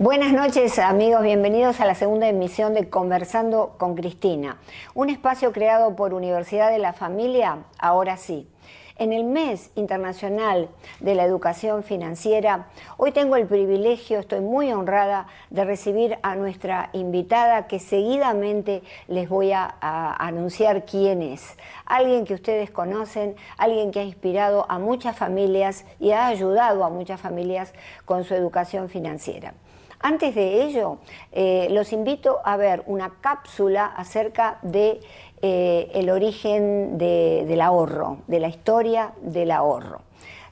Buenas noches, amigos, bienvenidos a la segunda emisión de Conversando con Cristina, un espacio creado por Universidad de la Familia, ahora sí. En el Mes Internacional de la Educación Financiera, hoy tengo el privilegio, estoy muy honrada de recibir a nuestra invitada que seguidamente les voy a anunciar quién es. Alguien que ustedes conocen, alguien que ha inspirado a muchas familias y ha ayudado a muchas familias con su educación financiera. Antes de ello, los invito a ver una cápsula acerca de el origen del ahorro, de la historia del ahorro.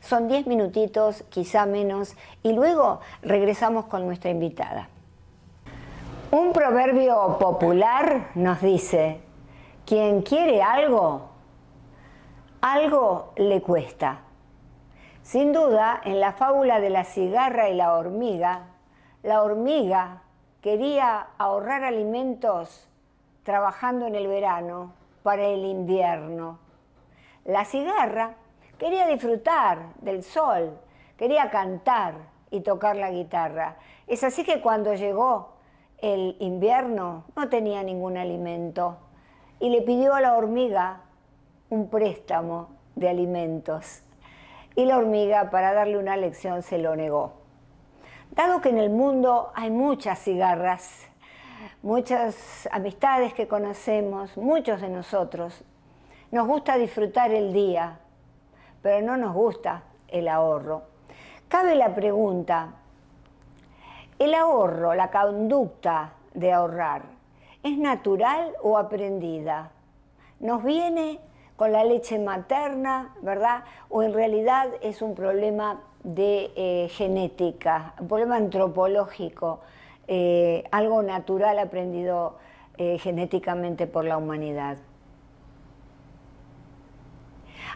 Son 10 minutitos, quizá menos, y luego regresamos con nuestra invitada. Un proverbio popular nos dice: quien quiere algo, algo le cuesta. Sin duda, en la fábula de la cigarra y la hormiga quería ahorrar alimentos trabajando en el verano para el invierno. La cigarra quería disfrutar del sol, quería cantar y tocar la guitarra. Es así que cuando llegó el invierno no tenía ningún alimento y le pidió a la hormiga un préstamo de alimentos. Y la hormiga, para darle una lección, se lo negó. Dado que en el mundo hay muchas cigarras, muchas amistades que conocemos, muchos de nosotros, nos gusta disfrutar el día, pero no nos gusta el ahorro. Cabe la pregunta: ¿el ahorro, la conducta de ahorrar, es natural o aprendida? ¿Nos viene con la leche materna, verdad? ¿O en realidad es un problema de genética, un problema antropológico, algo natural aprendido genéticamente por la humanidad?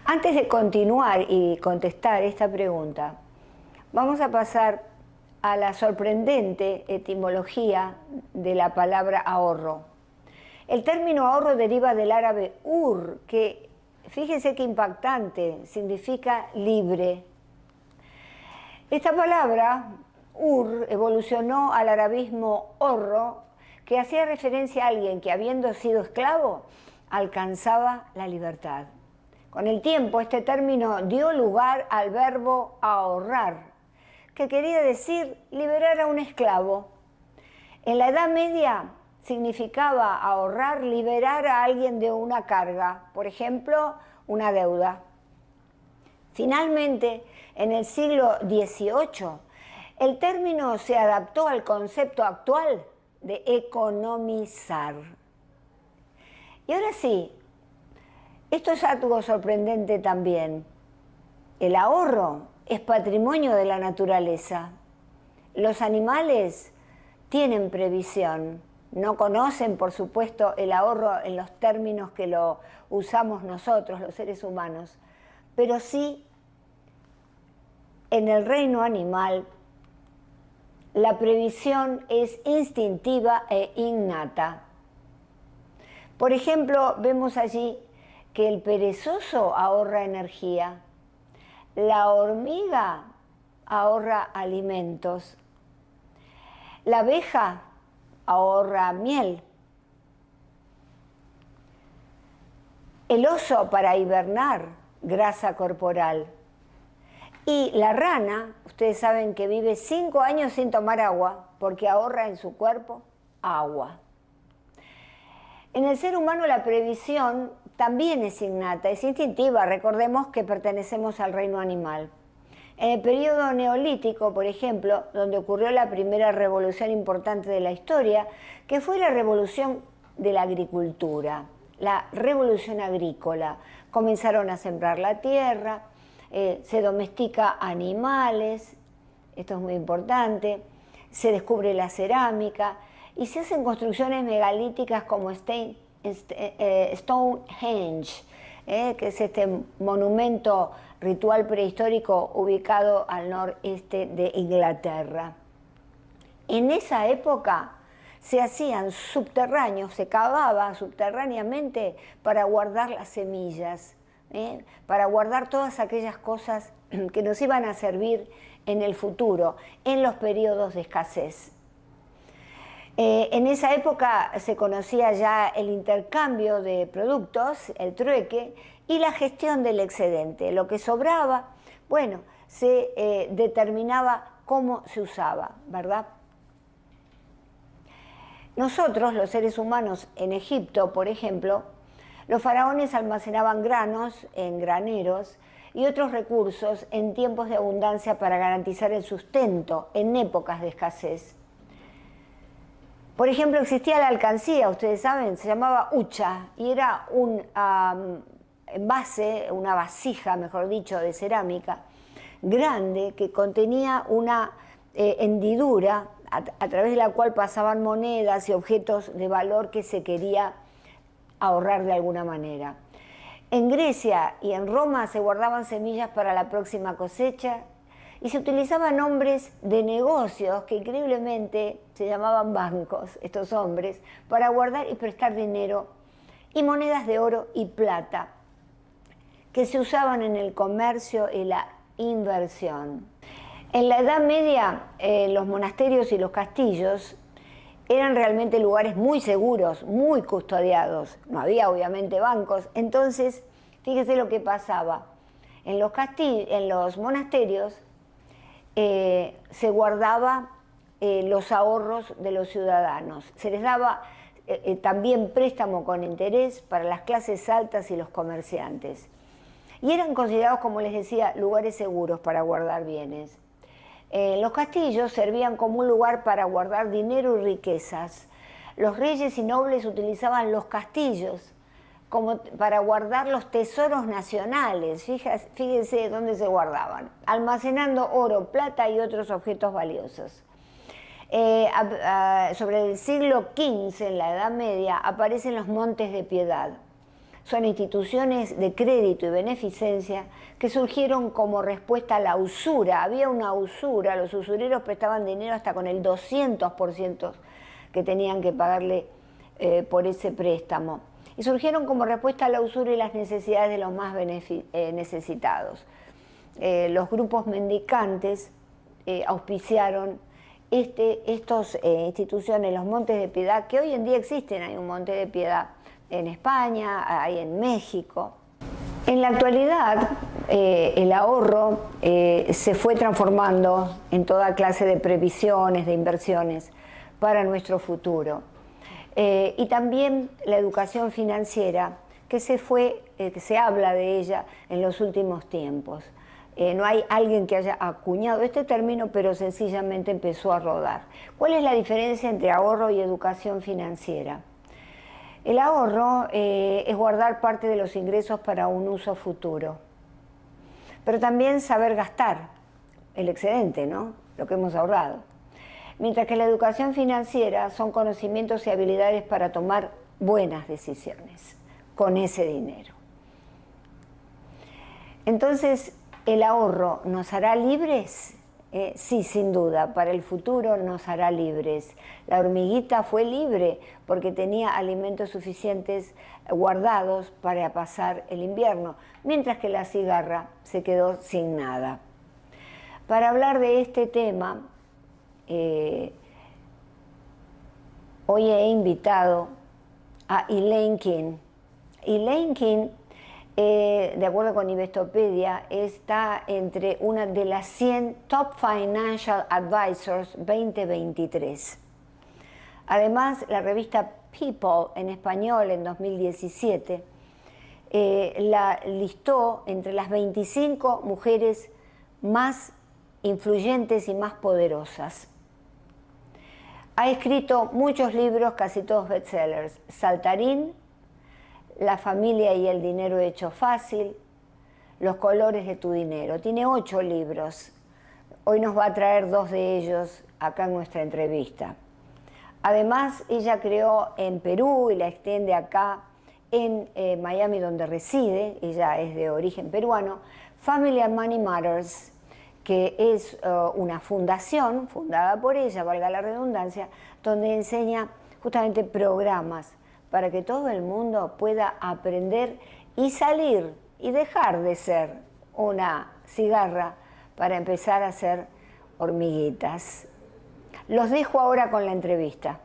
Antes de continuar y contestar esta pregunta, vamos a pasar a la sorprendente etimología de la palabra ahorro. El término ahorro deriva del árabe ur, que, fíjense qué impactante, significa libre. Esta palabra, ur, evolucionó al arabismo horro, que hacía referencia a alguien que, habiendo sido esclavo, alcanzaba la libertad. Con el tiempo, este término dio lugar al verbo ahorrar, que quería decir liberar a un esclavo. En la Edad Media significaba ahorrar, liberar a alguien de una carga, por ejemplo, una deuda. Finalmente, en el siglo XVIII, el término se adaptó al concepto actual de economizar. Y ahora sí, esto es algo sorprendente también. El ahorro es patrimonio de la naturaleza. Los animales tienen previsión. No conocen, por supuesto, el ahorro en los términos que lo usamos nosotros, los seres humanos, pero sí, en el reino animal, la previsión es instintiva e innata. Por ejemplo, vemos allí que el perezoso ahorra energía, la hormiga ahorra alimentos, la abeja ahorra miel, el oso para hibernar, grasa corporal, y la rana, ustedes saben que vive 5 años sin tomar agua porque ahorra en su cuerpo agua. En el ser humano la previsión también es innata, es instintiva. Recordemos que pertenecemos al reino animal. En el periodo neolítico, por ejemplo, donde ocurrió la primera revolución importante de la historia, que fue la revolución de la agricultura, la revolución agrícola. Comenzaron a sembrar la tierra, se domestica animales, esto es muy importante, se descubre la cerámica y se hacen construcciones megalíticas como Stonehenge, que es este monumento ritual prehistórico ubicado al noreste de Inglaterra. En esa época se hacían subterráneos, se cavaba subterráneamente para guardar las semillas, para guardar todas aquellas cosas que nos iban a servir en el futuro, en los periodos de escasez. En esa época se conocía ya el intercambio de productos, el trueque, y la gestión del excedente. Lo que sobraba, bueno, se determinaba cómo se usaba, ¿verdad? Nosotros, los seres humanos en Egipto, por ejemplo, los faraones almacenaban granos en graneros y otros recursos en tiempos de abundancia para garantizar el sustento en épocas de escasez. Por ejemplo, existía la alcancía, ustedes saben, se llamaba hucha y era un envase, una vasija, mejor dicho, de cerámica grande que contenía una hendidura a través de la cual pasaban monedas y objetos de valor que se quería ahorrar de alguna manera. En Grecia y en Roma se guardaban semillas para la próxima cosecha y se utilizaban nombres de negocios que increíblemente se llamaban bancos, estos hombres, para guardar y prestar dinero y monedas de oro y plata que se usaban en el comercio y la inversión. En la Edad Media, los monasterios y los castillos eran realmente lugares muy seguros, muy custodiados. No había obviamente bancos. Entonces, fíjese lo que pasaba. En los monasterios se guardaba los ahorros de los ciudadanos. Se les daba también préstamo con interés para las clases altas y los comerciantes. Y eran considerados, como les decía, lugares seguros para guardar bienes. Los castillos servían como un lugar para guardar dinero y riquezas. Los reyes y nobles utilizaban los castillos como para guardar los tesoros nacionales. Fíjense dónde se guardaban, almacenando oro, plata y otros objetos valiosos. Sobre el siglo XV, en la Edad Media, aparecen los Montes de Piedad. Son instituciones de crédito y beneficencia que surgieron como respuesta a la usura. Había una usura, los usureros prestaban dinero hasta con el 200% que tenían que pagarle por ese préstamo. Y surgieron como respuesta a la usura y las necesidades de los más necesitados. Los grupos mendicantes auspiciaron estas instituciones, los Montes de Piedad, que hoy en día existen. Hay un Monte de Piedad en España, hay en México. En la actualidad, el ahorro se fue transformando en toda clase de previsiones, de inversiones para nuestro futuro. Y también la educación financiera, que se habla de ella en los últimos tiempos. No hay alguien que haya acuñado este término, pero sencillamente empezó a rodar. ¿Cuál es la diferencia entre ahorro y educación financiera? El ahorro es guardar parte de los ingresos para un uso futuro, pero también saber gastar el excedente, ¿no? Lo que hemos ahorrado. Mientras que la educación financiera son conocimientos y habilidades para tomar buenas decisiones con ese dinero. Entonces, ¿el ahorro nos hará libres? Sí, sin duda, para el futuro nos hará libres. La hormiguita fue libre porque tenía alimentos suficientes guardados para pasar el invierno, mientras que la cigarra se quedó sin nada. Para hablar de este tema, hoy he invitado a Elaine King. Elaine King, de acuerdo con Investopedia, está entre una de las 100 Top Financial Advisors 2023. Además, la revista People en español en 2017 la listó entre las 25 mujeres más influyentes y más poderosas. Ha escrito muchos libros, casi todos bestsellers: Saltarín, La familia y el dinero hecho fácil, Los colores de tu dinero. Tiene 8 libros. Hoy nos va a traer 2 de ellos acá en nuestra entrevista. Además, ella creó en Perú y la extiende acá en Miami, donde reside. Ella es de origen peruano. Family and Money Matters, que es una fundación fundada por ella, valga la redundancia, donde enseña justamente programas para que todo el mundo pueda aprender y salir y dejar de ser una cigarra para empezar a ser hormiguitas. Los dejo ahora con la entrevista.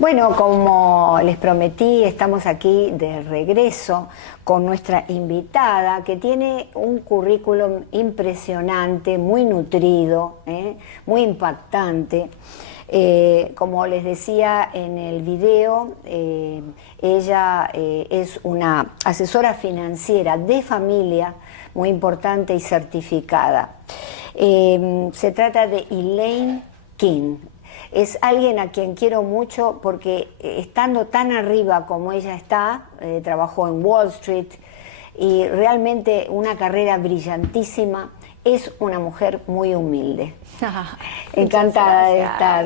Bueno, como les prometí, estamos aquí de regreso con nuestra invitada que tiene un currículum impresionante, muy nutrido, muy impactante. Como les decía en el video, ella es una asesora financiera de familia muy importante y certificada. Se trata de Elaine King. Es alguien a quien quiero mucho porque estando tan arriba como ella está, trabajó en Wall Street y realmente una carrera brillantísima, es una mujer muy humilde. Encantada de estar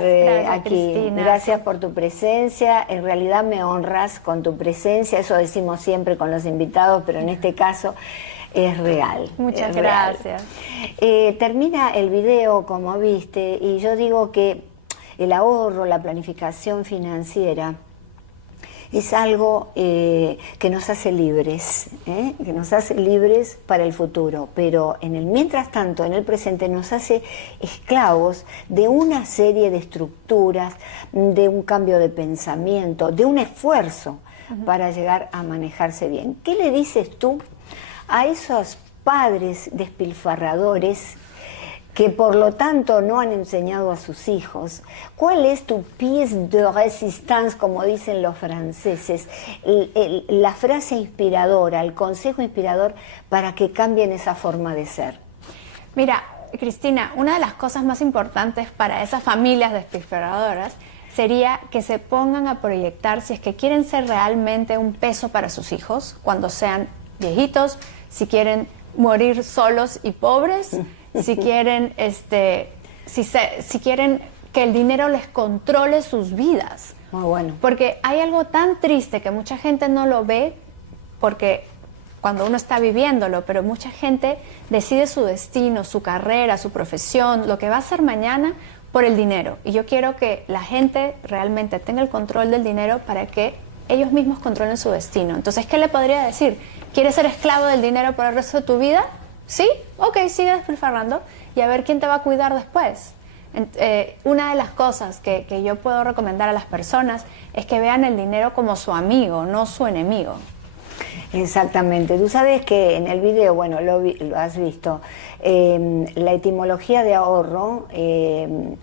aquí. Cristina. Gracias por tu presencia. En realidad me honras con tu presencia. Eso decimos siempre con los invitados, pero en este caso es real. Muchas gracias. Termina el video, como viste, y yo digo que el ahorro, la planificación financiera es algo que nos hace libres, que nos hace libres para el futuro, pero en el mientras tanto, en el presente, nos hace esclavos de una serie de estructuras, de un cambio de pensamiento, de un esfuerzo para llegar a manejarse bien. ¿Qué le dices tú a esos padres despilfarradores que por lo tanto no han enseñado a sus hijos? ¿Cuál es tu pièce de résistance, como dicen los franceses? La frase inspiradora, el consejo inspirador para que cambien esa forma de ser. Mira, Cristina, una de las cosas más importantes para esas familias despilfarradoras sería que se pongan a proyectar si es que quieren ser realmente un peso para sus hijos cuando sean viejitos, si quieren morir solos y pobres, si quieren, si quieren que el dinero les controle sus vidas. Muy bueno. Porque hay algo tan triste que mucha gente no lo ve porque cuando uno está viviéndolo, pero mucha gente decide su destino, su carrera, su profesión, lo que va a hacer mañana por el dinero. Y yo quiero que la gente realmente tenga el control del dinero para que ellos mismos controlen su destino. Entonces, ¿qué le podría decir? ¿Quieres ser esclavo del dinero por el resto de tu vida? ¿Sí? Ok, sigue despilfarrando y a ver quién te va a cuidar después. Una de las cosas que yo puedo recomendar a las personas es que vean el dinero como su amigo, no su enemigo. Exactamente. Tú sabes que en el video, bueno, lo has visto, la etimología de ahorro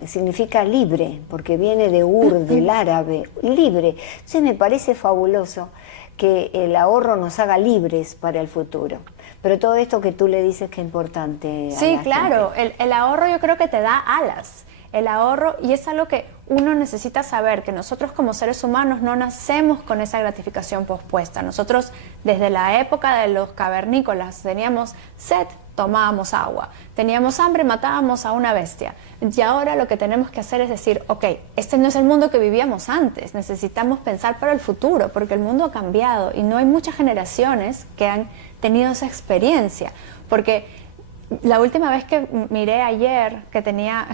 significa libre, porque viene de del árabe, libre. Entonces me parece fabuloso que el ahorro nos haga libres para el futuro. Pero todo esto que tú le dices que es importante. Sí, claro. El ahorro yo creo que te da alas. El ahorro, y es algo que uno necesita saber, que nosotros como seres humanos no nacemos con esa gratificación pospuesta. Nosotros desde la época de los cavernícolas teníamos sed, tomábamos agua. Teníamos hambre, matábamos a una bestia. Y ahora lo que tenemos que hacer es decir, ok, este no es el mundo que vivíamos antes. Necesitamos pensar para el futuro, porque el mundo ha cambiado y no hay muchas generaciones que han tenido esa experiencia. Porque la última vez que miré ayer,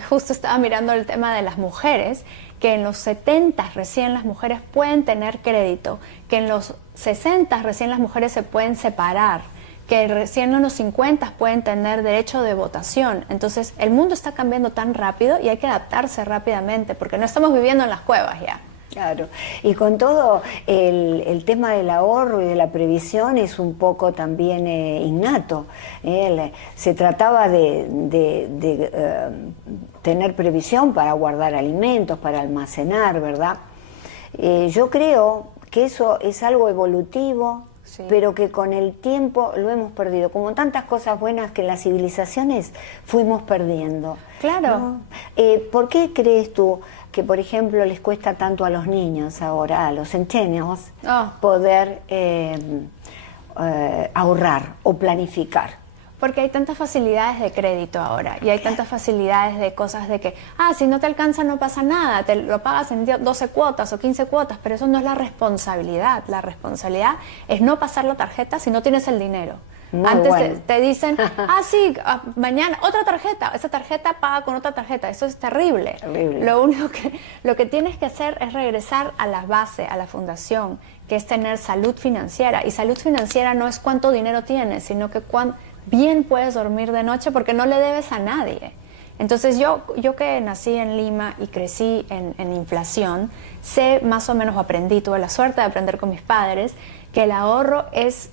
justo estaba mirando el tema de las mujeres, que en los 70 recién las mujeres pueden tener crédito, que en los 60 recién las mujeres se pueden separar, que recién en los 50 pueden tener derecho de votación. Entonces el mundo está cambiando tan rápido y hay que adaptarse rápidamente porque no estamos viviendo en las cuevas ya. Claro, y con todo el tema del ahorro y de la previsión es un poco también innato. Se trataba de tener previsión para guardar alimentos, para almacenar, ¿verdad? Yo creo que eso es algo evolutivo, sí, pero que con el tiempo lo hemos perdido, como tantas cosas buenas que las civilizaciones fuimos perdiendo. Claro. ¿No? ¿Por qué crees tú que, por ejemplo, les cuesta tanto a los niños ahora, a los centennials, poder ahorrar o planificar? Porque hay tantas facilidades de crédito ahora y hay tantas facilidades de cosas de que, si no te alcanza no pasa nada, te lo pagas en 12 cuotas o 15 cuotas, pero eso no es la responsabilidad. La responsabilidad es no pasar la tarjeta si no tienes el dinero. Muy Antes bueno. te dicen, sí, mañana otra tarjeta, esa tarjeta paga con otra tarjeta, eso es terrible. Terrible. Lo que tienes que hacer es regresar a la base, a la fundación, que es tener salud financiera. Y salud financiera no es cuánto dinero tienes, sino que bien puedes dormir de noche porque no le debes a nadie. Entonces yo que nací en Lima y crecí en inflación, sé más o menos, tuve la suerte de aprender con mis padres, que el ahorro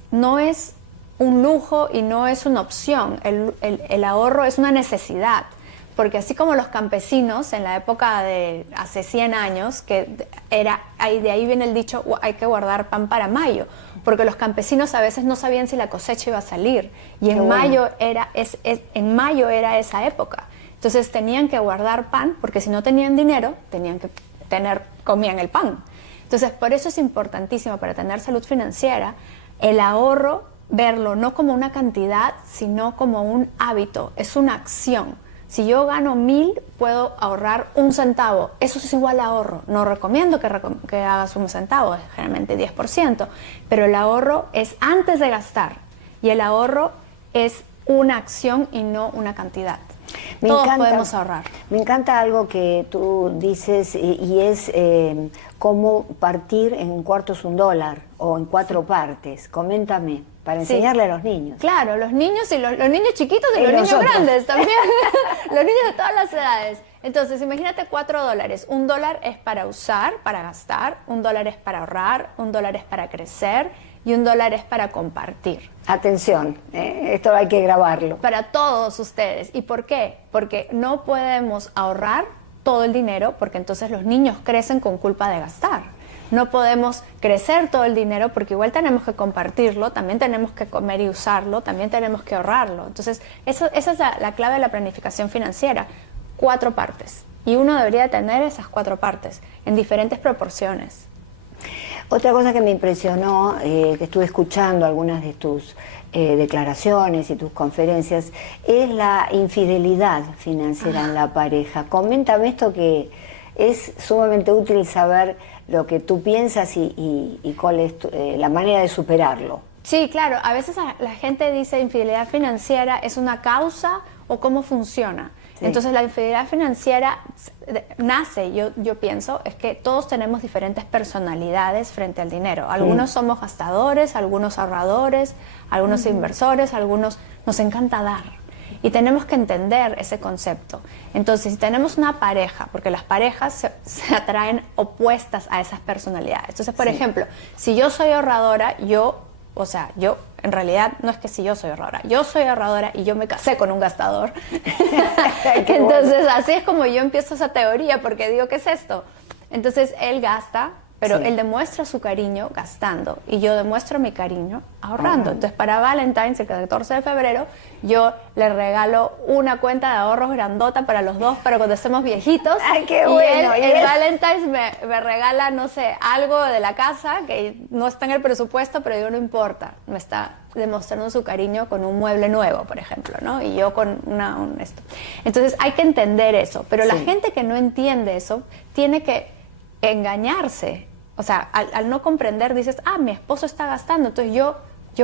no es un lujo y no es una opción, el ahorro es una necesidad. Porque así como los campesinos en la época de hace 100 años, de ahí viene el dicho, hay que guardar pan para mayo, porque los campesinos a veces no sabían si la cosecha iba a salir, y en mayo era esa época. Entonces tenían que guardar pan, porque si no tenían dinero, comían el pan. Entonces por eso es importantísimo, para tener salud financiera, el ahorro, verlo no como una cantidad, sino como un hábito, es una acción. Si yo gano 1,000, puedo ahorrar 1 centavo. Eso es igual a ahorro. No recomiendo que hagas 1 centavo, es generalmente 10%. Pero el ahorro es antes de gastar. Y el ahorro es una acción y no una cantidad. Todos podemos ahorrar. Me encanta algo que tú dices y es cómo partir en un cuarto es $1 o en 4 partes. Coméntame, para enseñarle a los niños. Claro, los niños y los niños chiquitos y los niños grandes también. Los niños de todas las edades. Entonces, imagínate $4. $1 es para usar, para gastar, $1 es para ahorrar, $1 es para crecer y $1 es para compartir. Atención, esto hay que grabarlo. Para todos ustedes. ¿Y por qué? Porque no podemos ahorrar todo el dinero, porque entonces los niños crecen con culpa de gastar. No podemos crecer todo el dinero porque igual tenemos que compartirlo, también tenemos que comer y usarlo, también tenemos que ahorrarlo. Entonces, esa es la clave de la planificación financiera. 4 partes. Y uno debería tener esas 4 partes en diferentes proporciones. Otra cosa que me impresionó, que estuve escuchando algunas de tus declaraciones y tus conferencias, es la infidelidad financiera en la pareja. Coméntame esto, que es sumamente útil saber lo que tú piensas y cuál es la manera de superarlo. Sí, claro. A veces la gente dice infidelidad financiera es una causa o cómo funciona. Sí. Entonces la infidelidad financiera nace, yo pienso, es que todos tenemos diferentes personalidades frente al dinero. Algunos somos gastadores, algunos ahorradores, algunos inversores, algunos nos encanta dar. Y tenemos que entender ese concepto. Entonces, si tenemos una pareja, porque las parejas se atraen opuestas a esas personalidades. Entonces, por ejemplo, si yo soy ahorradora, yo en realidad no es que si yo soy ahorradora y yo me casé con un gastador. Entonces, así es como yo empiezo esa teoría, porque digo, ¿qué es esto? Entonces, él gasta, pero él demuestra su cariño gastando y yo demuestro mi cariño ahorrando. Entonces, para Valentine's, el 14 de febrero, yo le regalo una cuenta de ahorros grandota para los dos, para cuando estemos viejitos. ¡Ay, qué bueno! Y el Valentine's me regala, no sé, algo de la casa que no está en el presupuesto, pero digo, no importa, me está demostrando su cariño con un mueble nuevo, por ejemplo, ¿no? Y yo con esto. Entonces, hay que entender eso, pero la gente que no entiende eso tiene que engañarse. O sea, al no comprender, dices, mi esposo está gastando, entonces yo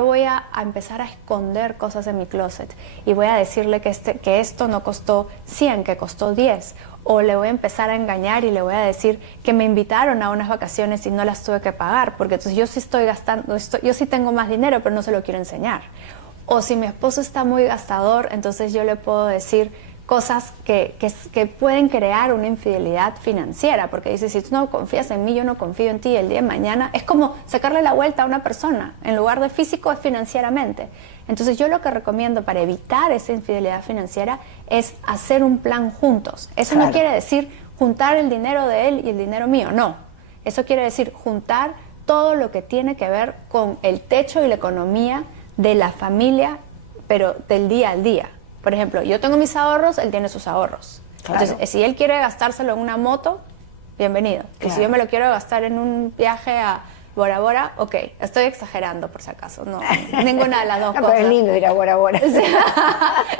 voy a empezar a esconder cosas en mi closet y voy a decirle que esto no costó 100, que costó 10. O le voy a empezar a engañar y le voy a decir que me invitaron a unas vacaciones y no las tuve que pagar, porque entonces yo sí estoy gastando, yo sí tengo más dinero, pero no se lo quiero enseñar. O si mi esposo está muy gastador, entonces yo le puedo decir cosas que pueden crear una infidelidad financiera, porque dices, si tú no confías en mí, yo no confío en ti, el día de mañana es como sacarle la vuelta a una persona, en lugar de físico es financieramente. Entonces yo lo que recomiendo para evitar esa infidelidad financiera es hacer un plan juntos. Eso no quiere decir juntar el dinero de él y el dinero mío, no. Eso quiere decir juntar todo lo que tiene que ver con el techo y la economía de la familia, pero del día al día. Por ejemplo, yo tengo mis ahorros, él tiene sus ahorros. Claro. Entonces, si él quiere gastárselo en una moto, bienvenido. Claro. Y si yo me lo quiero gastar en un viaje a Bora Bora, ok. Estoy exagerando, por si acaso. No, ninguna de las dos cosas. Pero es lindo ir a Bora Bora.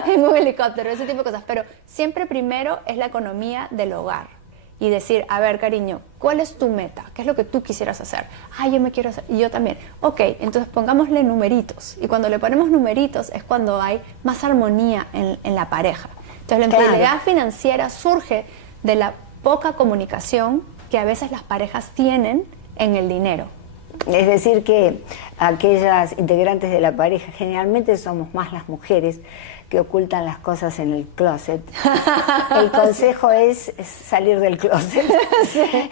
En un helicóptero, ese tipo de cosas. Pero siempre primero es la economía del hogar. Y decir, a ver, cariño, ¿cuál es tu meta? ¿Qué es lo que tú quisieras hacer? Yo me quiero hacer, y yo también. Ok, entonces pongámosle numeritos. Y cuando le ponemos numeritos es cuando hay más armonía en la pareja. Entonces la infidelidad financiera surge de la poca comunicación que a veces las parejas tienen en el dinero. Es decir, que aquellas integrantes de la pareja, generalmente somos más las mujeres, que ocultan las cosas en el closet. El consejo es salir del closet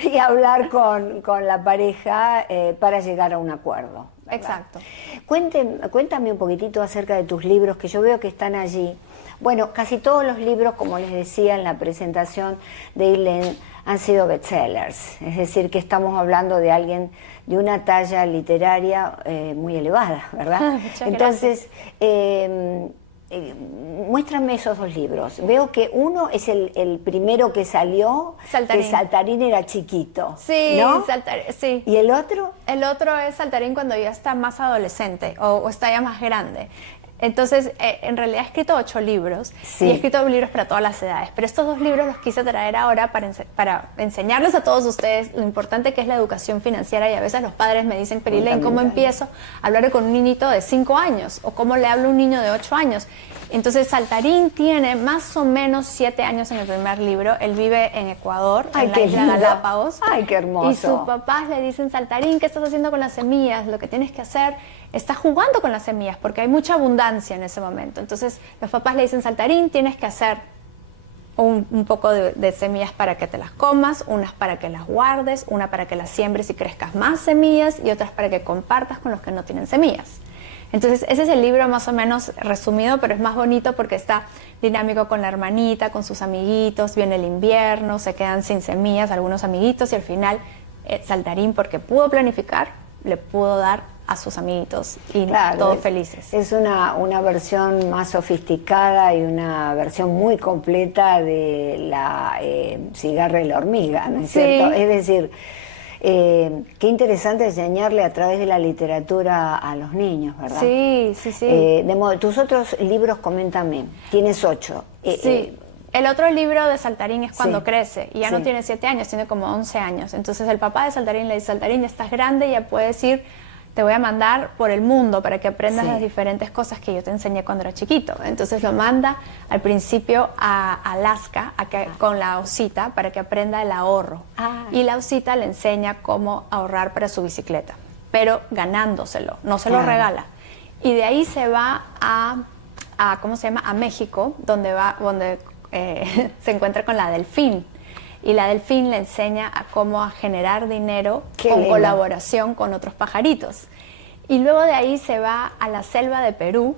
y hablar con la pareja para llegar a un acuerdo, ¿verdad? Exacto. Cuéntame un poquitito acerca de tus libros, que yo veo que están allí. Bueno, casi todos los libros, como les decía en la presentación de Ilén, han sido bestsellers. Es decir, que estamos hablando de alguien de una talla literaria muy elevada, ¿verdad? Muchas Entonces, muéstrame esos dos libros. Veo que uno es el primero que salió, Saltarín. que Saltarín era chiquito, Sí, ¿no? sí. ¿Y el otro? El otro es Saltarín cuando ya está más adolescente o está ya más grande. Entonces, en realidad he escrito 8 libros Sí. y he escrito libros para todas las edades, pero estos 2 libros los quise traer ahora para enseñarles a todos ustedes lo importante que es la educación financiera, y a veces los padres me dicen, Perilén, ¿cómo empiezo a hablar con un niñito de 5 años? ¿O cómo le hablo a un niño de 8 años? Entonces, Saltarín tiene más o menos 7 años en el primer libro. Él vive en Ecuador, Ay, en la qué isla lindo. Galápagos. Ay, qué hermoso. Y sus papás le dicen, Saltarín, ¿qué estás haciendo con las semillas? Lo que tienes que hacer, estás jugando con las semillas, porque hay mucha abundancia en ese momento. Entonces, los papás le dicen, Saltarín, tienes que hacer un poco de semillas para que te las comas, unas para que las guardes, una para que las siembres y crezcas más semillas, y otras para que compartas con los que no tienen semillas. Entonces, ese es el libro más o menos resumido, pero es más bonito porque está dinámico con la hermanita, con sus amiguitos, viene el invierno, se quedan sin semillas algunos amiguitos, y al final Saltarín, porque pudo planificar, le pudo dar a sus amiguitos, y Claro, todos felices. Es una versión más sofisticada y una versión muy completa de la cigarra y la hormiga, ¿no es Sí. cierto? Es decir, qué interesante enseñarle a través de la literatura a los niños, ¿verdad? Sí, sí, sí. De modo, tus otros libros, coméntame, tienes 8. Sí. El otro libro de Saltarín es Cuando Sí. crece, y ya Sí. no tiene 7 años, tiene como 11 años. Entonces el papá de Saltarín le dice, Saltarín, ya estás grande, ya puedes ir, te voy a mandar por el mundo para que aprendas Sí. las diferentes cosas que yo te enseñé cuando era chiquito. Entonces lo manda al principio a Alaska con la osita para que aprenda el ahorro. Ah. Y la osita le enseña cómo ahorrar para su bicicleta, pero ganándoselo, no se lo Claro. regala. Y de ahí se va a ¿cómo se llama? A México, donde se encuentra con la delfín. Y la delfín le enseña a cómo a generar dinero Qué con lindo. colaboración con otros pajaritos. Y luego de ahí se va a la selva de Perú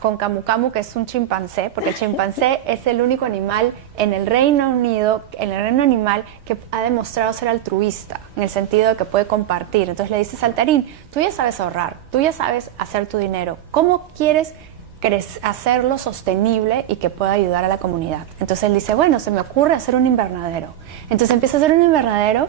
con Camu Camu, que es un chimpancé, porque el chimpancé es el único animal en el Reino Unido, en el reino animal, que ha demostrado ser altruista, en el sentido de que puede compartir. Entonces le dice, Saltarín, tú ya sabes ahorrar, tú ya sabes hacer tu dinero, ¿cómo quieres hacerlo sostenible y que pueda ayudar a la comunidad? Entonces él dice, bueno, se me ocurre hacer un invernadero. Entonces empieza a hacer un invernadero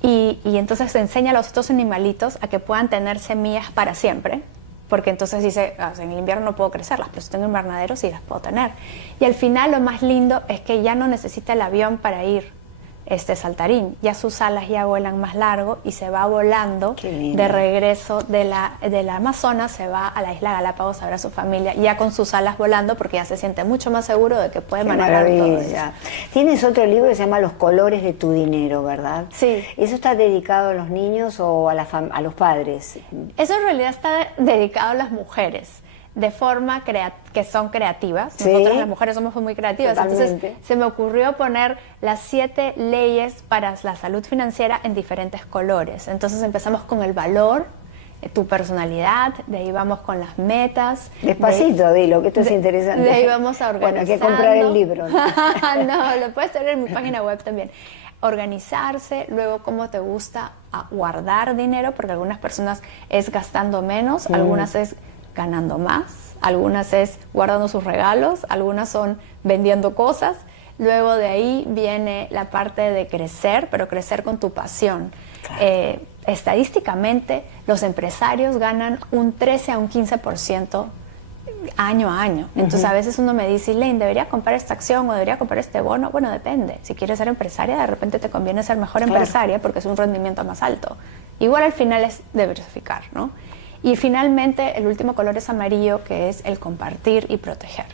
y entonces se enseña a los otros animalitos a que puedan tener semillas para siempre, porque entonces dice, en el invierno no puedo crecerlas, pero si tengo invernaderos sí las puedo tener. Y al final lo más lindo es que ya no necesita el avión para ir Saltarín, ya sus alas ya vuelan más largo y se va volando de regreso de la Amazonas, se va a la isla Galápagos a ver a su familia, ya con sus alas volando, porque ya se siente mucho más seguro de que puede manejar todo eso. Tienes otro libro que se llama Los colores de tu dinero, ¿verdad? Sí. ¿Eso está dedicado a los niños o a los padres? Eso en realidad está dedicado a las mujeres, de forma que son creativas. Sí. Nosotras las mujeres somos muy creativas. Totalmente. Entonces se me ocurrió poner las 7 leyes para la salud financiera en diferentes colores. Entonces empezamos con el valor, tu personalidad, de ahí vamos con las metas. Despacito, dilo, que esto es interesante. De ahí vamos a organizar. Bueno, hay que comprar el libro, ¿no? No, lo puedes tener en mi página web también. Organizarse, luego cómo te gusta guardar dinero, porque algunas personas es gastando menos, algunas es ganando más, algunas es guardando sus regalos, algunas son vendiendo cosas. Luego de ahí viene la parte de crecer, pero crecer con tu pasión. Claro. Estadísticamente, los empresarios ganan un 13 a un 15% año a año. Entonces, a veces uno me dice, Lane, ¿debería comprar esta acción o debería comprar este bono? Bueno, depende. Si quieres ser empresaria, de repente te conviene ser mejor empresaria porque es un rendimiento más alto. Igual al final es diversificar, ¿no? Y finalmente, el último color es amarillo, que es el compartir y proteger.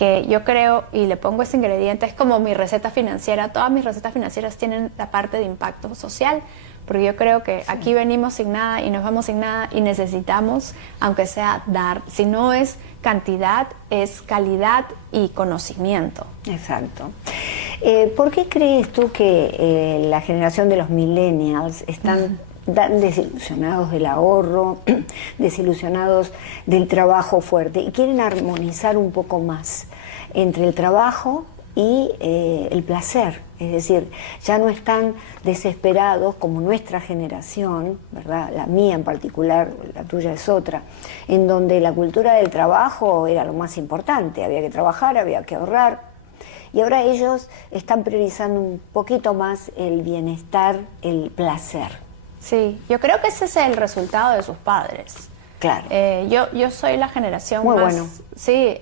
que yo creo, y le pongo ese ingrediente, es como mi receta financiera. Todas mis recetas financieras tienen la parte de impacto social, porque yo creo que aquí venimos sin nada y nos vamos sin nada y necesitamos, aunque sea dar. Si no es cantidad, es calidad y conocimiento. Exacto. ¿Por qué crees tú que la generación de los millennials están tan desilusionados del ahorro, desilusionados del trabajo fuerte y quieren armonizar un poco más entre el trabajo y el placer? Es decir, ya no están desesperados como nuestra generación, ¿verdad? La mía en particular, la tuya es otra, en donde la cultura del trabajo era lo más importante, había que trabajar, había que ahorrar, y ahora ellos están priorizando un poquito más el bienestar, el placer. Sí, yo creo que ese es el resultado de sus padres. Claro. Yo soy la generación Muy más... bueno. Sí,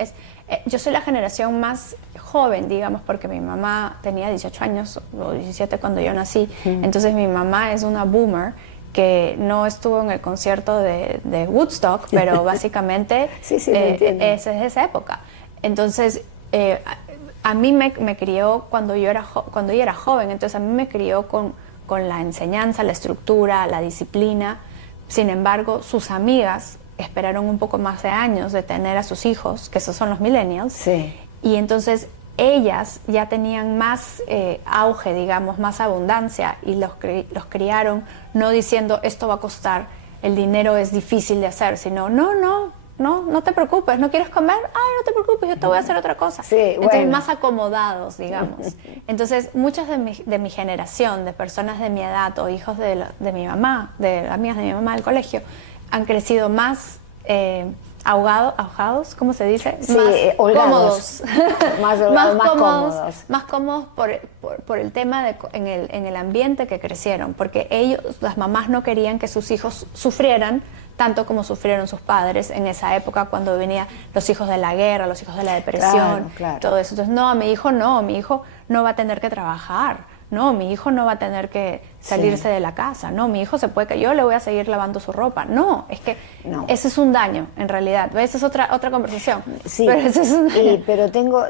yo soy la generación más joven, digamos, porque mi mamá tenía 18 años o 17 cuando yo nací. Entonces mi mamá es una boomer que no estuvo en el concierto de Woodstock, pero básicamente sí, lo entiendo. es esa época. Entonces, a mí me crió cuando yo era joven, entonces a mí me crió con la enseñanza, la estructura, la disciplina. Sin embargo, sus amigas esperaron un poco más de años de tener a sus hijos, que esos son los millennials, Sí. y entonces ellas ya tenían más auge, digamos, más abundancia, y los criaron no diciendo esto va a costar, el dinero es difícil de hacer, sino no te preocupes, ¿no quieres comer? Ay, no te preocupes, yo te voy a hacer otra cosa. Sí, Entonces, bueno. más acomodados, digamos. Entonces, muchas de mi generación, de personas de mi edad o hijos de mi mamá, de amigas de mi mamá del colegio, han crecido más ahogados, ¿cómo se dice? Sí, más holgados. cómodos. Más holgados, más cómodos. Más cómodos por el tema en el ambiente que crecieron, porque ellos, las mamás, no querían que sus hijos sufrieran tanto como sufrieron sus padres en esa época cuando venían los hijos de la guerra, los hijos de la depresión, Claro. todo eso. Entonces, mi hijo no va a tener que trabajar, mi hijo no va a tener que salirse de la casa, mi hijo yo le voy a seguir lavando su ropa. Es que ese es un daño, en realidad. Esa es otra conversación. Sí, pero ese es un daño. pero tengo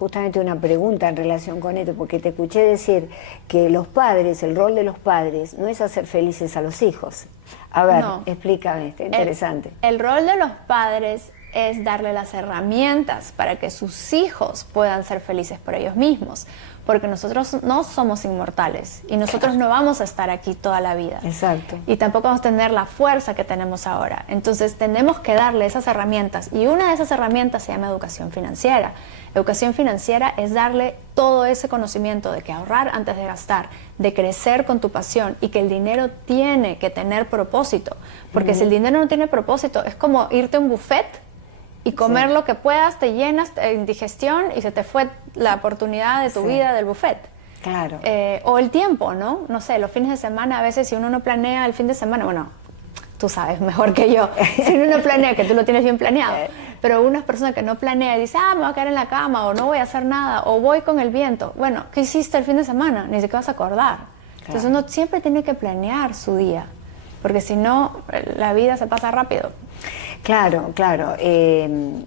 justamente una pregunta en relación con esto, porque te escuché decir que los padres, el rol de los padres no es hacer felices a los hijos. A ver, explícame, está interesante. El rol de los padres es darle las herramientas para que sus hijos puedan ser felices por ellos mismos, porque nosotros no somos inmortales y nosotros no vamos a estar aquí toda la vida. Exacto. Y tampoco vamos a tener la fuerza que tenemos ahora. Entonces tenemos que darle esas herramientas, y una de esas herramientas se llama educación financiera. Educación financiera es darle todo ese conocimiento de que ahorrar antes de gastar, de crecer con tu pasión, y que el dinero tiene que tener propósito, porque si el dinero no tiene propósito es como irte a un buffet y comer lo que puedas, te llenas en digestión y se te fue la oportunidad de tu vida del buffet. Claro. O el tiempo, ¿no? sé, los fines de semana, a veces si uno no planea el fin de semana, bueno, tú sabes mejor que yo, si uno no planea, que tú lo tienes bien planeado, pero una persona que no planea y dice, me voy a quedar en la cama, o no voy a hacer nada, o voy con el viento. Bueno, ¿qué hiciste el fin de semana? Ni siquiera vas a acordar. Claro. Entonces uno siempre tiene que planear su día, porque si no, la vida se pasa rápido. Claro. En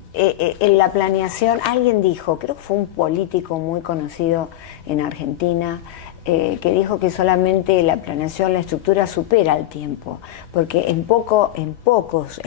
la planeación, alguien dijo, creo que fue un político muy conocido en Argentina, que dijo que solamente la planeación, la estructura supera el tiempo, porque en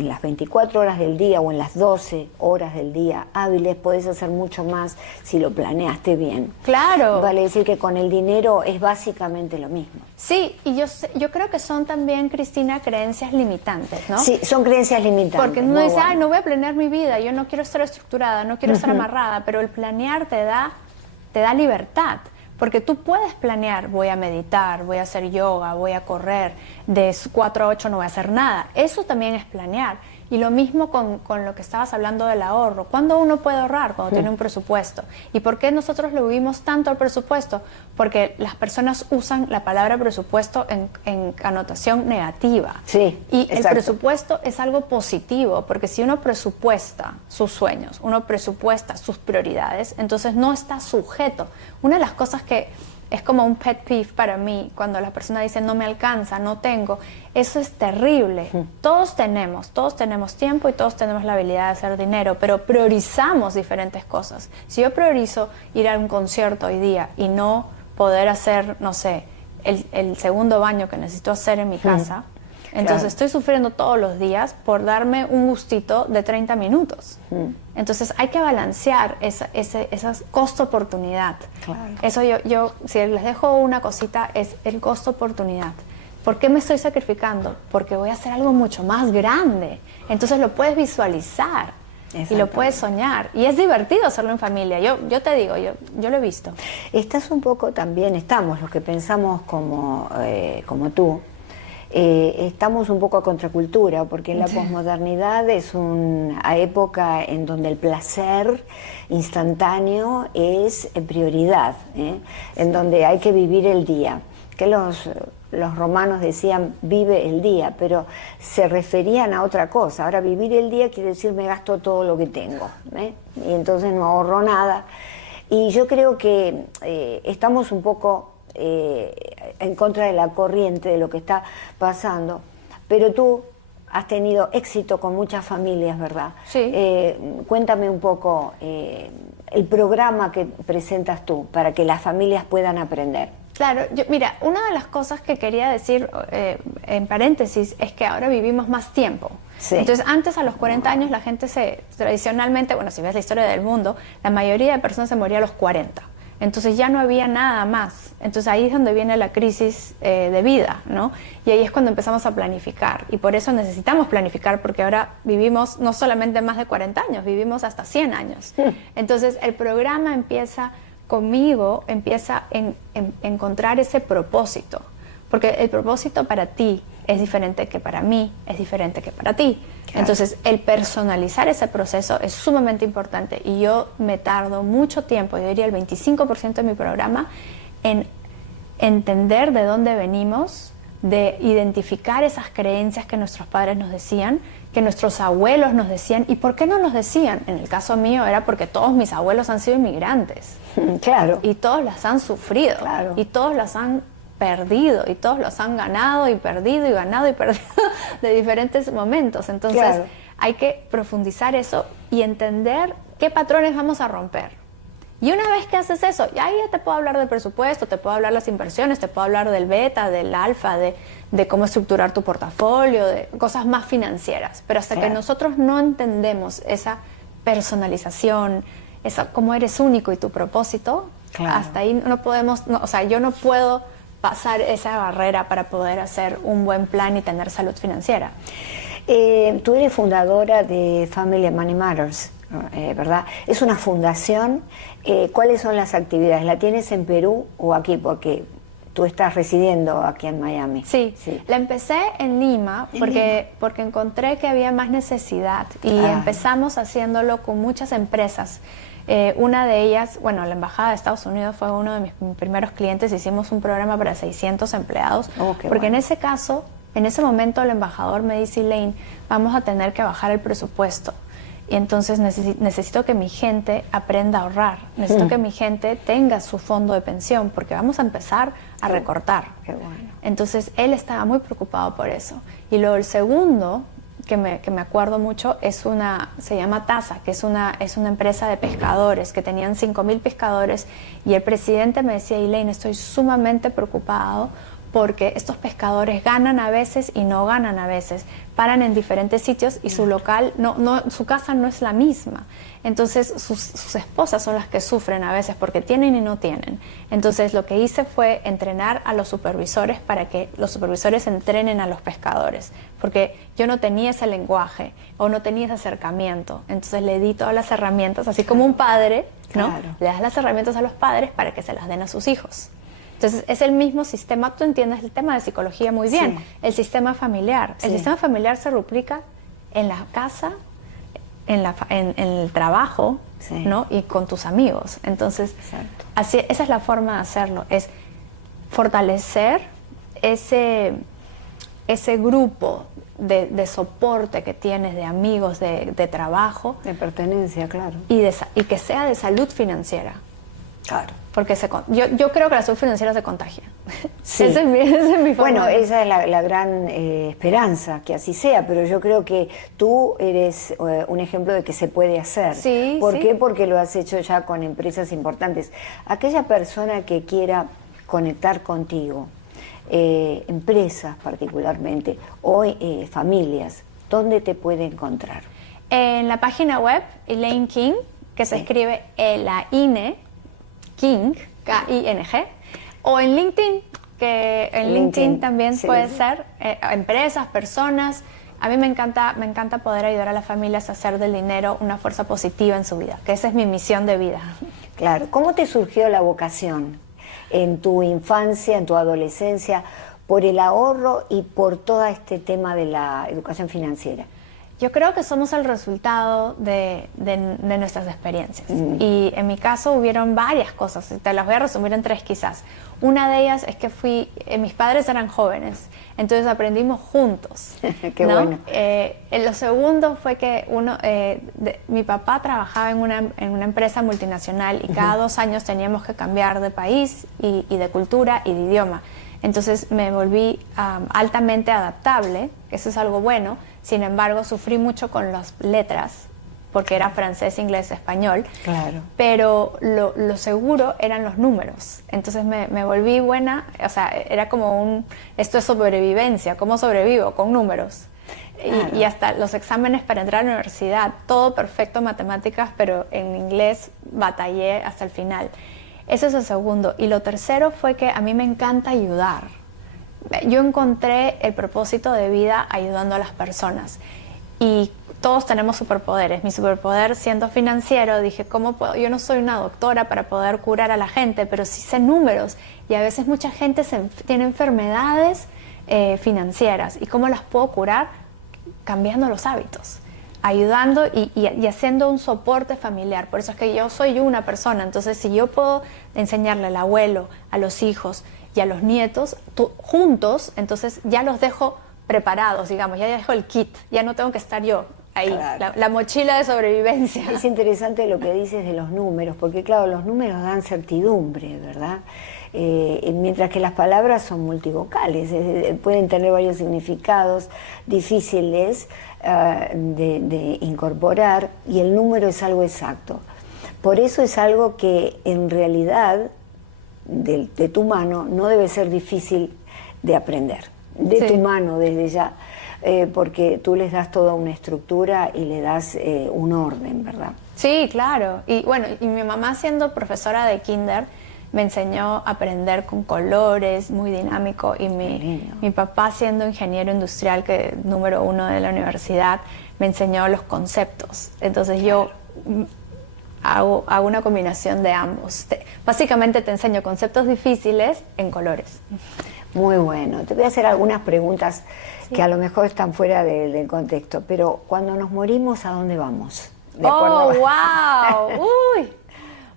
las 24 horas del día o en las 12 horas del día hábiles podés hacer mucho más si lo planeaste bien. Claro. Vale decir que con el dinero es básicamente lo mismo. Sí, y yo creo que son también, Cristina, creencias limitantes, ¿no? Sí, son creencias limitantes. Porque uno dice, no voy a planear mi vida, yo no quiero estar estructurada, no quiero estar amarrada, pero el planear te da libertad. Porque tú puedes planear, voy a meditar, voy a hacer yoga, voy a correr, de 4 a 8 no voy a hacer nada. Eso también es planear. Y lo mismo con lo que estabas hablando del ahorro. ¿Cuándo uno puede ahorrar? Cuando tiene un presupuesto. ¿Y por qué nosotros le huimos tanto al presupuesto? Porque las personas usan la palabra presupuesto en connotación negativa. Sí, y exacto. El presupuesto es algo positivo, porque si uno presupuesta sus sueños, uno presupuesta sus prioridades, entonces no está sujeto. Una de las cosas que Es como un pet peeve para mí cuando la persona dice no me alcanza, no tengo. Eso es terrible. Todos tenemos tiempo y todos tenemos la habilidad de hacer dinero, pero priorizamos diferentes cosas. Si yo priorizo ir a un concierto hoy día y no poder hacer, no sé, el segundo baño que necesito hacer en mi casa, entonces estoy sufriendo todos los días por darme un gustito de 30 minutos. Entonces hay que balancear esa costo-oportunidad. Claro. Eso yo, si les dejo una cosita, es el costo-oportunidad. ¿Por qué me estoy sacrificando? Porque voy a hacer algo mucho más grande. Entonces lo puedes visualizar y lo puedes soñar. Y es divertido hacerlo en familia. Yo te digo, yo lo he visto. Estás un poco también, estamos los que pensamos como tú, estamos un poco a contracultura, porque la posmodernidad es una época en donde el placer instantáneo es prioridad, en donde hay que vivir el día. Que los romanos decían vive el día, pero se referían a otra cosa. Ahora vivir el día quiere decir me gasto todo lo que tengo, y entonces no ahorro nada. Y yo creo que estamos un poco en contra de la corriente de lo que está pasando, pero tú has tenido éxito con muchas familias, ¿verdad? Sí. Cuéntame un poco el programa que presentas tú para que las familias puedan aprender. Claro, mira, una de las cosas que quería decir en paréntesis es que ahora vivimos más tiempo. Sí. Entonces, antes a los 40 años la gente tradicionalmente, bueno, si ves la historia del mundo, la mayoría de personas se moría a los 40. Entonces ya no había nada más. Entonces ahí es donde viene la crisis de vida, ¿no? Y ahí es cuando empezamos a planificar. Y por eso necesitamos planificar, porque ahora vivimos no solamente más de 40 años, vivimos hasta 100 años. Entonces el programa empieza conmigo, empieza en encontrar ese propósito. Porque el propósito para ti es diferente que para mí, es diferente que para ti. Claro. Entonces, el personalizar ese proceso es sumamente importante y yo me tardo mucho tiempo, yo diría el 25% de mi programa, en entender de dónde venimos, de identificar esas creencias que nuestros padres nos decían, que nuestros abuelos nos decían. ¿Y por qué no nos decían? En el caso mío era porque todos mis abuelos han sido inmigrantes. Claro. Y todos las han sufrido. Claro. Y todos las han perdido y todos los han ganado y perdido y ganado y perdido de diferentes momentos. Entonces claro, hay que profundizar eso y entender qué patrones vamos a romper. Y una vez que haces eso, ya te puedo hablar del presupuesto, te puedo hablar de las inversiones, te puedo hablar del beta, del alfa, de cómo estructurar tu portafolio, de cosas más financieras. Pero hasta claro, que nosotros no entendemos esa personalización, cómo eres único y tu propósito, claro, hasta ahí no podemos, o sea, yo no puedo pasar esa barrera para poder hacer un buen plan y tener salud financiera. Tú eres fundadora de Family Money Matters, ¿verdad? Es una fundación. ¿Cuáles son las actividades? ¿La tienes en Perú o aquí? Porque tú estás residiendo aquí en Miami. Sí, la empecé en Lima porque encontré que había más necesidad y empezamos haciéndolo con muchas empresas. Una de ellas, bueno, la Embajada de Estados Unidos fue uno de mis primeros clientes. Hicimos un programa para 600 empleados. Porque bueno, en ese caso, en ese momento el embajador me dice, Elaine, vamos a tener que bajar el presupuesto. Y entonces necesito que mi gente aprenda a ahorrar. Necesito que mi gente tenga su fondo de pensión porque vamos a empezar a recortar. Qué bueno. Entonces él estaba muy preocupado por eso. Y luego el segundo que me acuerdo mucho se llama TASA, que es una empresa de pescadores que tenían 5,000 pescadores y el presidente me decía, Elaine, estoy sumamente preocupado porque estos pescadores ganan a veces y no ganan a veces, paran en diferentes sitios y su local, su casa no es la misma. Entonces sus esposas son las que sufren a veces porque tienen y no tienen. Entonces lo que hice fue entrenar a los supervisores para que los supervisores entrenen a los pescadores, porque yo no tenía ese lenguaje o no tenía ese acercamiento. Entonces le di todas las herramientas, así como un padre, ¿no? Claro. Le das las herramientas a los padres para que se las den a sus hijos. Entonces, es el mismo sistema, tú entiendes el tema de psicología muy bien, sí, el sistema familiar. Sí. El sistema familiar se replica en la casa, en el trabajo, sí, ¿no? Y con tus amigos. Entonces, esa es la forma de hacerlo, es fortalecer ese grupo de soporte que tienes, de amigos, de trabajo. De pertenencia, claro. Y que sea de salud financiera. Claro. Porque yo creo que la salud financiera se contagia. Sí. Esa es mi forma. Bueno, esa es la gran esperanza, que así sea, pero yo creo que tú eres un ejemplo de que se puede hacer. Sí, ¿Por sí. qué? Porque lo has hecho ya con empresas importantes. Aquella persona que quiera conectar contigo, empresas particularmente, o familias, ¿dónde te puede encontrar? En la página web, Elaine King, que se escribe Elaine King, K-I-N-G, o en LinkedIn, que en LinkedIn también puede ser, empresas, personas. A mí me encanta poder ayudar a las familias a hacer del dinero una fuerza positiva en su vida, que esa es mi misión de vida. Claro. ¿Cómo te surgió la vocación en tu infancia, en tu adolescencia, por el ahorro y por todo este tema de la educación financiera? Yo creo que somos el resultado de nuestras experiencias. Y en mi caso hubieron varias cosas, te las voy a resumir en 3 quizás. Una de ellas es que mis padres eran jóvenes, entonces aprendimos juntos. Qué ¿no? bueno. Lo segundo fue que mi papá trabajaba en una empresa multinacional y cada 2 años teníamos que cambiar de país y de cultura y de idioma. Entonces me volví altamente adaptable, que eso es algo bueno. Sin embargo, sufrí mucho con las letras, porque era francés, inglés, español. Claro. Pero lo seguro eran los números. Entonces me volví buena, o sea, era como esto es sobrevivencia, ¿cómo sobrevivo? Con números. Claro. Y hasta los exámenes para entrar a la universidad, todo perfecto en matemáticas, pero en inglés batallé hasta el final. Eso es el segundo. Y lo tercero fue que a mí me encanta ayudar. Yo encontré el propósito de vida ayudando a las personas y todos tenemos superpoderes. Mi superpoder siendo financiero, dije, ¿cómo puedo? Yo no soy una doctora para poder curar a la gente, pero sí sé números y a veces mucha gente tiene enfermedades financieras. ¿Y cómo las puedo curar? Cambiando los hábitos, ayudando y haciendo un soporte familiar. Por eso es que yo soy una persona, entonces si yo puedo enseñarle al abuelo, a los hijos y a los nietos juntos, entonces ya los dejo preparados, digamos, ya dejo el kit, ya no tengo que estar yo ahí, claro. la mochila de sobrevivencia. Es interesante lo que dices de los números, porque claro, los números dan certidumbre, ¿verdad? Mientras que las palabras son multivocales, pueden tener varios significados difíciles de incorporar, y el número es algo exacto. Por eso es algo que en realidad de tu mano no debe ser difícil de aprender, de tu mano desde ya, porque tú les das toda una estructura y le das un orden, ¿verdad? Sí, claro. Y bueno, y mi mamá siendo profesora de kinder me enseñó a aprender con colores, muy dinámico, y mi papá siendo ingeniero industrial, que número 1 de la universidad, me enseñó los conceptos. Entonces yo hago una combinación de ambos. Básicamente te enseño conceptos difíciles en colores. Muy bueno. Te voy a hacer algunas preguntas que a lo mejor están fuera del contexto, pero cuando nos morimos, ¿a dónde vamos? ¿De acuerdo? ¡Wow! ¡Uy!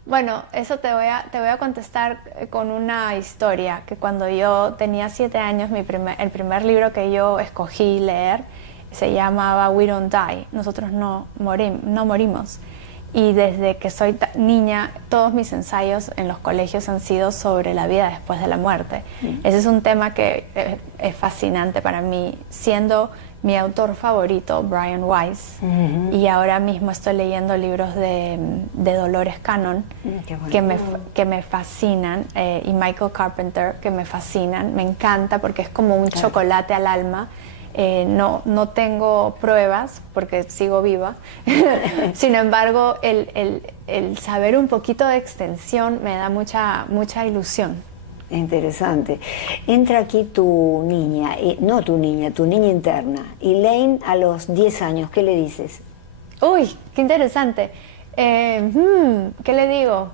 Bueno, eso te voy a contestar con una historia, que cuando yo tenía 7 años, el primer libro que yo escogí leer se llamaba We Don't Die, nosotros no morimos. Y desde que soy niña, todos mis ensayos en los colegios han sido sobre la vida después de la muerte. Ese es un tema que es fascinante para mí, siendo mi autor favorito, Brian Weiss. Y ahora mismo estoy leyendo libros de Dolores Cannon, que me fascinan, y Michael Carpenter, que me fascinan. Me encanta porque es como un chocolate al alma. No tengo pruebas porque sigo viva. Sin embargo, el saber un poquito de extensión me da mucha ilusión. Interesante. Entra aquí tu niña, tu niña interna, Elaine, a los 10 años, ¿qué le dices? Uy, qué interesante. ¿Qué le digo?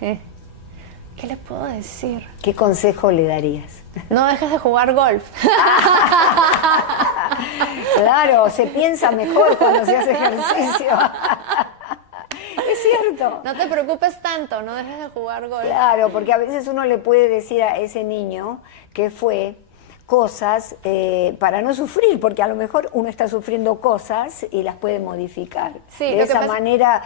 ¿Qué le puedo decir? ¿Qué consejo le darías? No dejes de jugar golf. Claro, se piensa mejor cuando se hace ejercicio. Es cierto. No te preocupes tanto, no dejes de jugar golf. Claro, porque a veces uno le puede decir a ese niño que fue cosas para no sufrir, porque a lo mejor uno está sufriendo cosas y las puede modificar. Sí, de esa manera,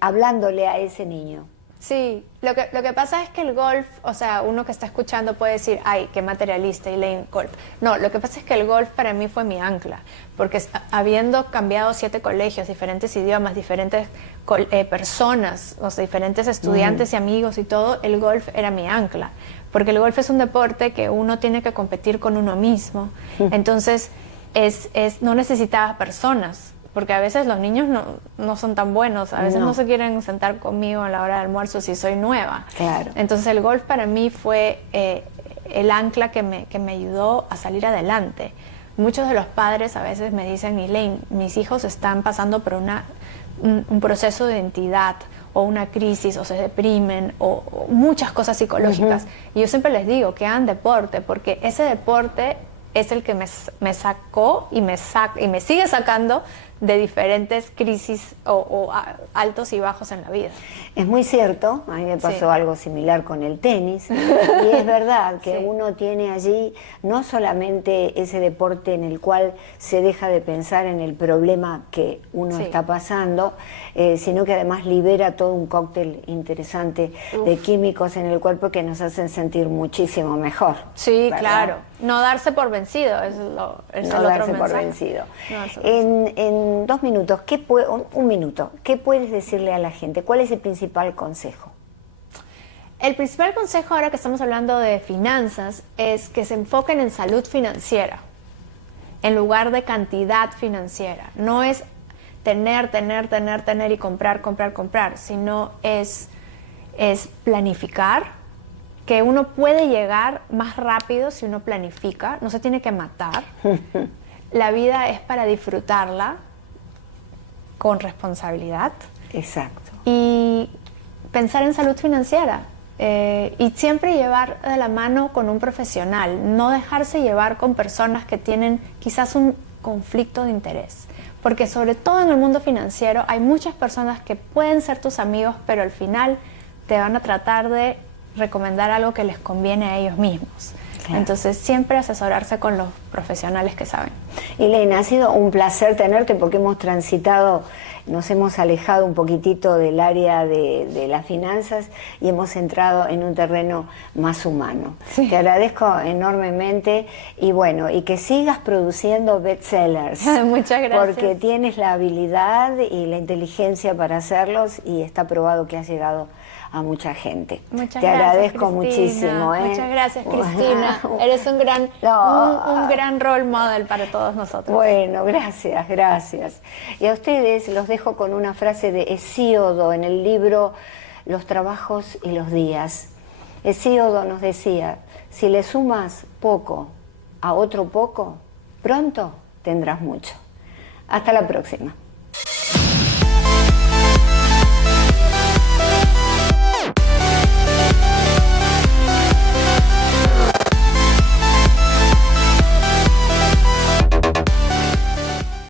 hablándole a ese niño. Sí, lo que pasa es que el golf, o sea, uno que está escuchando puede decir, ay, qué materialista, Elaine, golf. No, lo que pasa es que el golf para mí fue mi ancla, porque habiendo cambiado 7 colegios, diferentes idiomas, diferentes personas, o sea, diferentes estudiantes y amigos y todo, el golf era mi ancla, porque el golf es un deporte que uno tiene que competir con uno mismo, entonces no necesitaba personas. Porque a veces los niños no son tan buenos, a veces no se quieren sentar conmigo a la hora del almuerzo si soy nueva. Claro. Entonces el golf para mí fue el ancla que me ayudó a salir adelante. Muchos de los padres a veces me dicen, Elaine, mis hijos están pasando por un proceso de identidad o una crisis o se deprimen o muchas cosas psicológicas. Y yo siempre les digo que hagan deporte porque ese deporte es el que me sacó y me sigue sacando de diferentes crisis o altos y bajos en la vida. Es muy cierto, a mí me pasó algo similar con el tenis, y es verdad que uno tiene allí no solamente ese deporte en el cual se deja de pensar en el problema que uno está pasando, sino que además libera todo un cóctel interesante de químicos en el cuerpo que nos hacen sentir muchísimo mejor. Sí, ¿verdad? claro. No darse por vencido es el otro mensaje. No darse por vencido. En 2 minutos, un minuto, ¿qué puedes decirle a la gente? ¿Cuál es el principal consejo? El principal consejo, ahora que estamos hablando de finanzas, es que se enfoquen en salud financiera, en lugar de cantidad financiera. No es tener y comprar, sino es planificar, que uno puede llegar más rápido si uno planifica, no se tiene que matar. La vida es para disfrutarla con responsabilidad. Exacto. Y pensar en salud financiera y siempre llevar de la mano con un profesional, no dejarse llevar con personas que tienen quizás un conflicto de interés, porque sobre todo en el mundo financiero hay muchas personas que pueden ser tus amigos, pero al final te van a tratar de recomendar algo que les conviene a ellos mismos. Claro. Entonces siempre asesorarse con los profesionales que saben. Elaine, ha sido un placer tenerte porque hemos transitado, nos hemos alejado un poquitito del área de las finanzas y hemos entrado en un terreno más humano. Sí. Te agradezco enormemente y bueno, y que sigas produciendo bestsellers. Muchas gracias. Porque tienes la habilidad y la inteligencia para hacerlos y está probado que has llegado a mucha gente. Muchas Te gracias, agradezco Cristina. muchísimo. Muchas gracias, Cristina. Eres un gran role model para todos nosotros. Bueno, gracias. Y a ustedes los dejo con una frase de Hesíodo en el libro Los trabajos y los días. Hesíodo nos decía, si le sumas poco a otro poco, pronto tendrás mucho. Hasta la próxima.